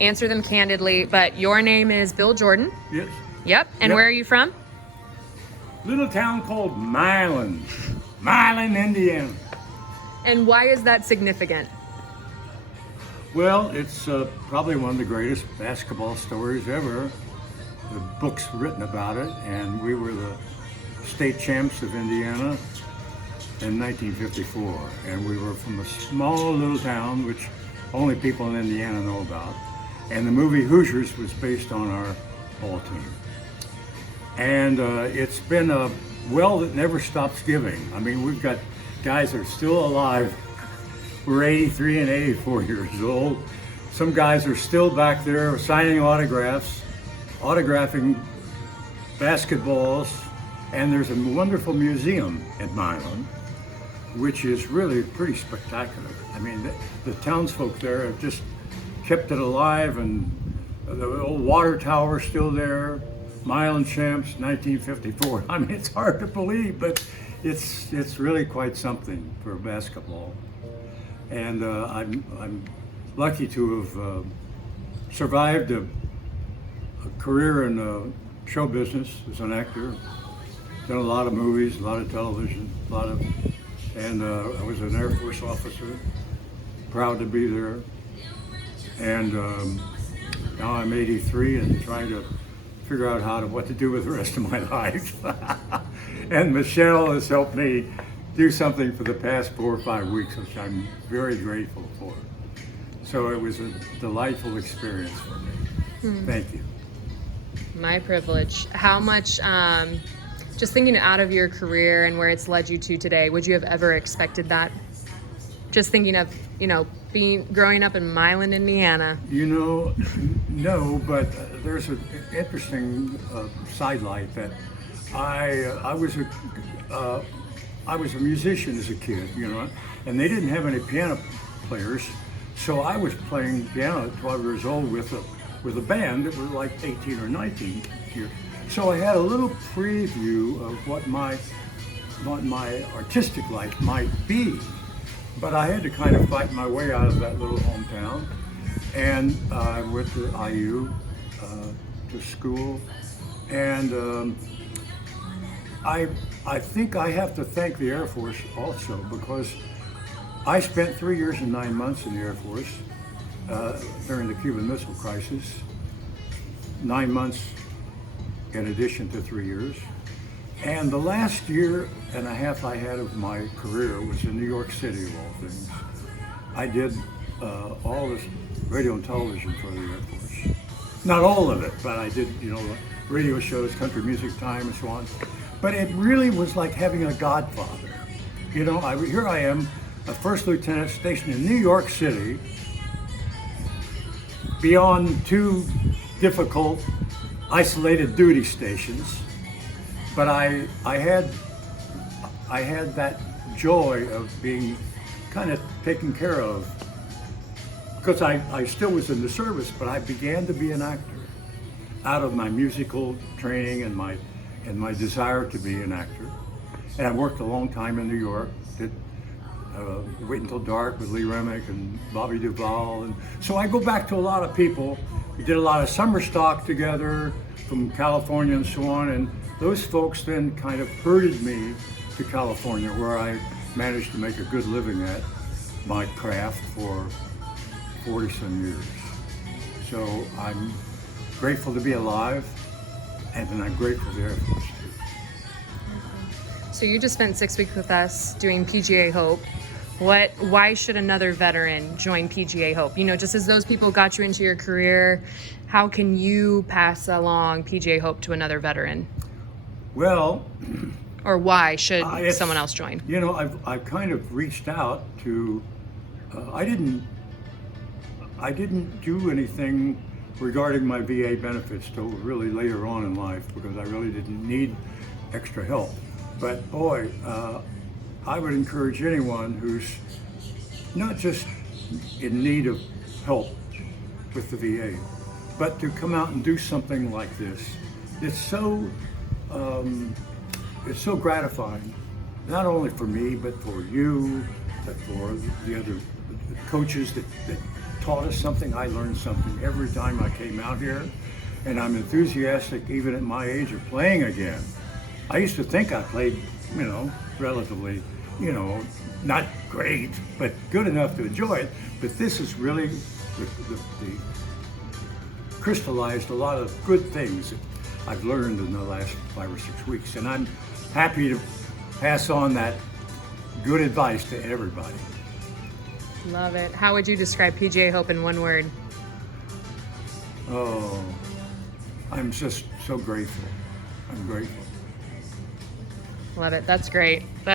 answer them candidly. But your name is Bill Jordan. Yes. Yep. And Yep. where are you from? Little town called Milan, Indiana. And why is that significant? Well, it's probably one of the greatest basketball stories ever. The books written about it, and we were the state champs of Indiana in 1954. And we were from a small little town, which only people in Indiana know about. And the movie Hoosiers was based on our ball team. And it's been a well that never stops giving. I mean, we've got guys that are still alive. We're 83 and 84 years old. Some guys are still back there signing autographs, autographing basketballs, and there's a wonderful museum in Milan, which is really pretty spectacular. I mean, the townsfolk there have just kept it alive, and the old water tower is still there. Milan champs, 1954. I mean, it's hard to believe, but it's really quite something for basketball. And I'm lucky to have survived a career in show business as an actor. Done a lot of movies, a lot of television, and I was an Air Force officer. Proud to be there. And now I'm 83 and trying to figure out what to do with the rest of my life. And Michelle has helped me do something for the past 4 or 5 weeks, which I'm very grateful for. So it was a delightful experience for me. Thank you. My privilege. How much, just thinking out of your career and where it's led you to today, would you have ever expected that? Just thinking of, growing up in Milan, Indiana. No, but there's an interesting sidelight that I was a musician as a kid, and they didn't have any piano players, so I was playing piano at 12 years old with a band that was like 18 or 19 years. So I had a little preview of what my artistic life might be, but I had to kind of fight my way out of that little hometown, and I went to IU to school, and I think I have to thank the Air Force also, because I spent 3 years and 9 months in the Air Force during the Cuban Missile Crisis. 9 months in addition to 3 years. And the last year and a half I had of my career was in New York City, of all things. I did all this radio and television for the Air Force. Not all of it, but I did, radio shows, country music time, and so on. But it really was like having a godfather. Here I am, a first lieutenant stationed in New York City, beyond 2 difficult, isolated duty stations. But I had that joy of being kind of taken care of, because I still was in the service, but I began to be an actor out of my musical training and my desire to be an actor. And I worked a long time in New York, did Wait Until Dark with Lee Remick and Bobby Duvall. And so I go back to a lot of people. We did a lot of summer stock together from California and so on. And those folks then kind of herded me to California, where I managed to make a good living at my craft for 40-some years. So I'm grateful to be alive, and I'm grateful to the Air Force too. So you just spent 6 weeks with us doing PGA HOPE. Why should another veteran join PGA HOPE? Just as those people got you into your career, how can you pass along PGA HOPE to another veteran? Well, or why should someone else join? I've kind of reached out to. I didn't do anything regarding my VA benefits till really later on in life, because I really didn't need extra help. But boy, I would encourage anyone who's not just in need of help with the VA, but to come out and do something like this. It's so gratifying, not only for me, but for you, but for the other coaches that taught us something. I learned something every time I came out here, and I'm enthusiastic even at my age of playing again. I used to think I played, relatively, not great, but good enough to enjoy it. But this is really the crystallized a lot of good things that I've learned in the last 5 or 6 weeks, and I'm happy to pass on that good advice to everybody. Love it. How would you describe PGA Hope in one word? Oh, I'm just so grateful. I'm grateful. Love it. That's great.